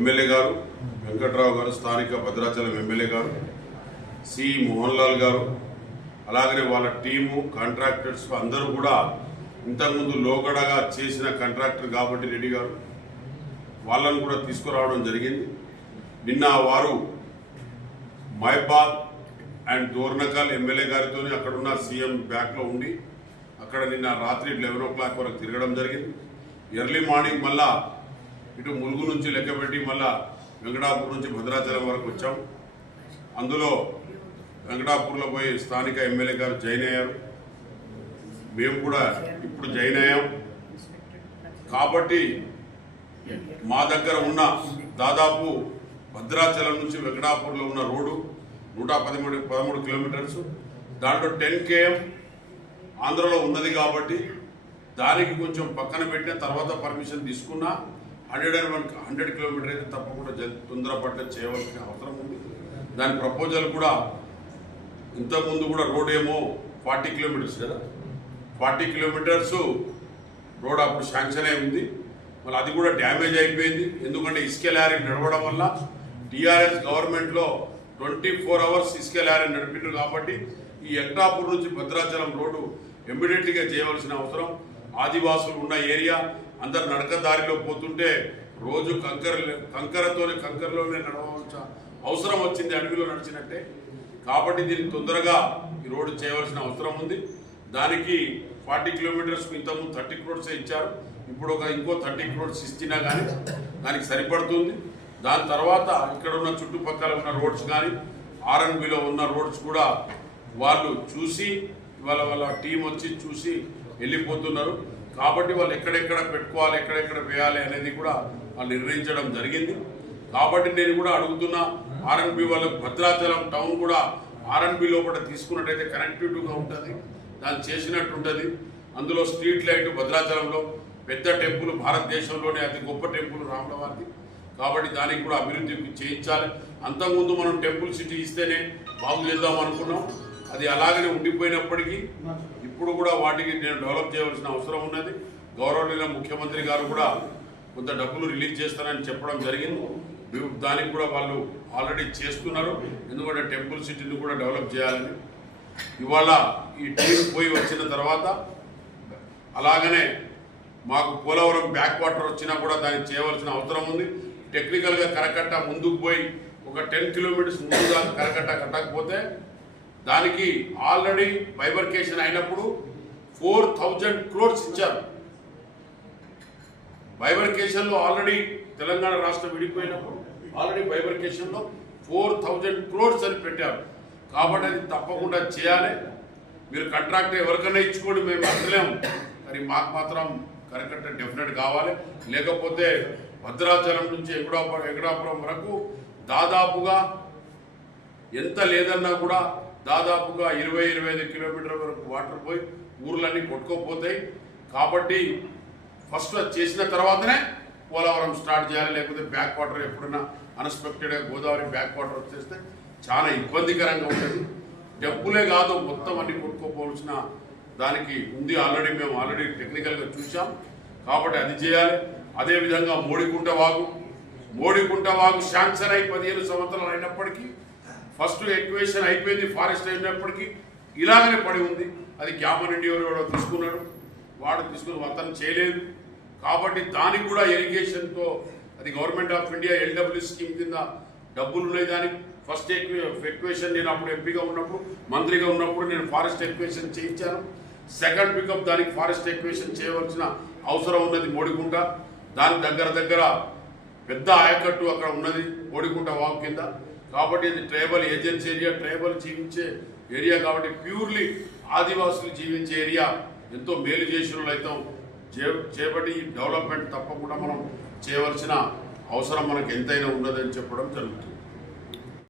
MLA గారు వెంకట్రావు గారు స్థానిక భద్రాచలం ఎమ్మెల్యే గారు సి. మోహన్ లాల్ గారు అలాగనే వాళ్ళ టీము కాంట్రాక్టర్స్ అందరూ కూడా ఇంతకుముందు లోగడగా చేసిన కాంట్రాక్టర్ కాబట్టి రెడ్డి గారు వాళ్ళను కూడా తీసుకురావడం జరిగింది. నిన్న వారు మైబాద్ అండ్ దోర్నకల్ ఎమ్మెల్యే గారితో అక్కడ ఉన్న సీఎం బ్యాక్లో ఉండి అక్కడ నిన్న రాత్రి లెవెన్ ఓ క్లాక్ వరకు తిరగడం జరిగింది. ఎర్లీ మార్నింగ్ మళ్ళా ఇటు ములుగు నుంచి లెక్కపెట్టి మళ్ళా వెంకటాపూర్ నుంచి భద్రాచలం వరకు వచ్చాం. అందులో వెంకటాపూర్లో పోయి స్థానిక ఎమ్మెల్యే గారు జాయిన్ అయ్యారు. మేము కూడా ఇప్పుడు జాయిన్ అయ్యాం. కాబట్టి మా దగ్గర ఉన్న దాదాపు భద్రాచలం నుంచి వెంకటాపూర్లో ఉన్న రోడ్డు నూట పదమూడు పదమూడు కిలోమీటర్స్. దాంట్లో టెన్ కేఎం ఆంధ్రలో ఉన్నది కాబట్టి దానికి కొంచెం పక్కన పెట్టిన తర్వాత పర్మిషన్ తీసుకున్నా. Hundred and one hundred kilometre అయితే తప్పకుండా జల్ తొందరపడ్డ చేయవలసిన అవసరం ఉంది. దాని ప్రపోజల్ కూడా ఇంతకుముందు కూడా రోడ్ ఏమో ఫార్టీ కిలోమీటర్స్ కదా? ఫార్టీ కిలోమీటర్స్ రోడ్ అప్పుడు శాంక్షన్ అయి ఉంది. మళ్ళీ అది కూడా డ్యామేజ్ అయిపోయింది. ఎందుకంటే ఇసుక లారీ నడవడం వల్ల టీఆర్ఎస్ గవర్నమెంట్లో ట్వంటీ ఫోర్ అవర్స్ ఇసుక లారీ నడిపిండ్రు కాబట్టి ఈ ఎక్టాపూర్ నుంచి భద్రాచలం రోడ్డు ఇమ్మీడియట్లీగా చేయవలసిన అవసరం. ఆదివాసులు ఉన్న ఏరియా అందరు నడక దారిలో పోతుంటే రోజు కంకర కంకరతోనే కంకరలోనే నడవవలసిన అవసరం వచ్చింది అడవిలో నడిచినట్టే. కాబట్టి దీన్ని తొందరగా ఈ రోడ్డు చేయవలసిన అవసరం ఉంది. దానికి ఫార్టీ కిలోమీటర్స్ ఇంతకుముందు థర్టీ క్రోడ్స్ ఇచ్చారు. ఇప్పుడు ఒక ఇంకో థర్టీ క్రోడ్స్ ఇచ్చినా కానీ దానికి సరిపడుతుంది. దాని తర్వాత ఇక్కడ ఉన్న చుట్టుపక్కల ఉన్న రోడ్స్ కానీ ఆర్ఎన్బిలో ఉన్న రోడ్స్ కూడా వాళ్ళు చూసి వాళ్ళ వాళ్ళ టీం వచ్చి చూసి వెళ్ళిపోతున్నారు. కాబట్టి వాళ్ళు ఎక్కడెక్కడ పెట్టుకోవాలి ఎక్కడెక్కడ వేయాలి అనేది కూడా వాళ్ళు నిర్ణయించడం జరిగింది. కాబట్టి నేను కూడా అడుగుతున్నా ఆర్ఎన్బి వాళ్ళకు భద్రాచలం టౌన్ కూడా ఆర్ఎన్బి లోపల తీసుకున్నట్టయితే కనెక్టివిటీగా ఉంటుంది దాన్ని చేసినట్టు ఉంటుంది. అందులో స్ట్రీట్ లైట్ భద్రాచలంలో పెద్ద టెంపుల్ భారతదేశంలోనే అతి గొప్ప టెంపుల్ రాములవారిది. కాబట్టి దానికి కూడా అభివృద్ధి చేయించాలి. అంతకుముందు మనం టెంపుల్ సిటీ ఇస్తేనే బాగు చేద్దాం అనుకున్నాం. అది అలాగనే ఉండిపోయినప్పటికీ ఇప్పుడు కూడా వాటికి నేను డెవలప్ చేయవలసిన అవసరం ఉన్నది. గౌరవనీయ ముఖ్యమంత్రి గారు కూడా కొంత డబ్బులు రిలీజ్ చేస్తారని చెప్పడం జరిగింది. దానికి కూడా వాళ్ళు ఆల్రెడీ చేస్తున్నారు. ఎందుకంటే టెంపుల్ సిటీని కూడా డెవలప్ చేయాలని. ఇవాళ ఈ టీం పోయి వచ్చిన తర్వాత అలాగనే మాకు పోలవరం బ్యాక్ వాటర్ వచ్చినా కూడా దానికి చేయవలసిన అవసరం ఉంది. టెక్నికల్గా కరకట్ట ముందుకు పోయి ఒక టెన్ కిలోమీటర్స్ ముందుగా కరకట్ట కట్టకపోతే దానికి ఆల్రెడీ బైబర్కేషన్ అయినప్పుడు ఫోర్ థౌజండ్ క్రోడ్స్ ఇచ్చారు. బైబర్కేషన్లో ఆల్రెడీ తెలంగాణ రాష్ట్రం విడిపోయినప్పుడు ఆల్రెడీ బైబర్కేషన్లో ఫోర్ థౌజండ్ క్రోడ్స్ అని పెట్టారు. కాబట్టి అది తప్పకుండా చేయాలి. మీరు కాంట్రాక్ట్ ఎవరికైనా ఇచ్చుకోండి మేము అంటలేము మరి మాకు మాత్రం కరకట్ట డెఫినెట్ కావాలి. లేకపోతే భద్రాచలం నుంచి ఎగుడాపురం ఎగుడాపురం వరకు దాదాపుగా ఎంత లేదన్నా కూడా దాదాపుగా ఇరవై ఇరవై ఐదు కిలోమీటర్ల వరకు వాటర్ పోయి ఊర్లన్నీ కొట్టుకోపోతాయి. కాబట్టి ఫస్ట్ చేసిన తర్వాతనే పోలవరం స్టార్ట్ చేయాలి లేకపోతే బ్యాక్ వాటర్ ఎప్పుడైనా అన్ఎక్స్పెక్టెడ్గా గోదావరి బ్యాక్ వాటర్ వచ్చేస్తే చాలా ఇబ్బందికరంగా ఉంటుంది. డబ్బులే కాదు మొత్తం అన్ని కొట్టుకోపోవలసిన దానికి ఉంది. ఆల్రెడీ మేము ఆల్రెడీ టెక్నికల్గా చూసాం కాబట్టి అది చేయాలి. అదేవిధంగా మోడికుంట వాగు. మోడికుంట వాగు శాంక్షన్ అయి పదిహేను సంవత్సరాలు అయినప్పటికీ ఫస్ట్ ఎక్వేషన్ అయిపోయింది ఫారెస్ట్ అయినప్పటికీ ఇలాగనే పడి ఉంది. అది క్యామన్ ఇండియా వాడు ఎవరో తీసుకున్నాడు వాడు తీసుకుని అతను చేయలేదు. కాబట్టి దానికి కూడా ఇరిగేషన్తో అది government of India LW scheme కింద డబ్బులు ఉన్నాయి. దానికి ఫస్ట్ ఎక్వేషన్ నేను అప్పుడు ఎంపీగా ఉన్నప్పుడు మంత్రిగా ఉన్నప్పుడు నేను ఫారెస్ట్ ఎక్వేషన్ చేయించాను. సెకండ్ పికప్ దానికి ఫారెస్ట్ ఎక్వేషన్ చేయవలసిన అవసరం ఉన్నది మోడిగుంట. దాని దగ్గర దగ్గర పెద్ద ఆయకట్టు అక్కడ ఉన్నది మోడిగుంట వాగు కింద. కాబట్టి ఇది ట్రైబల్ ఏజెన్సీ ఏరియా ట్రైబల్ జీవించే ఏరియా కాబట్టి ప్యూర్లీ ఆదివాసులు జీవించే ఏరియా. ఎంతో మేలు చేసిన అయితే చే- చేపట్టి డెవలప్మెంట్ తప్పకుండా మనం చేయవలసిన అవసరం మనకు ఎంతైనా ఉన్నదని చెప్పడం జరుగుతుంది.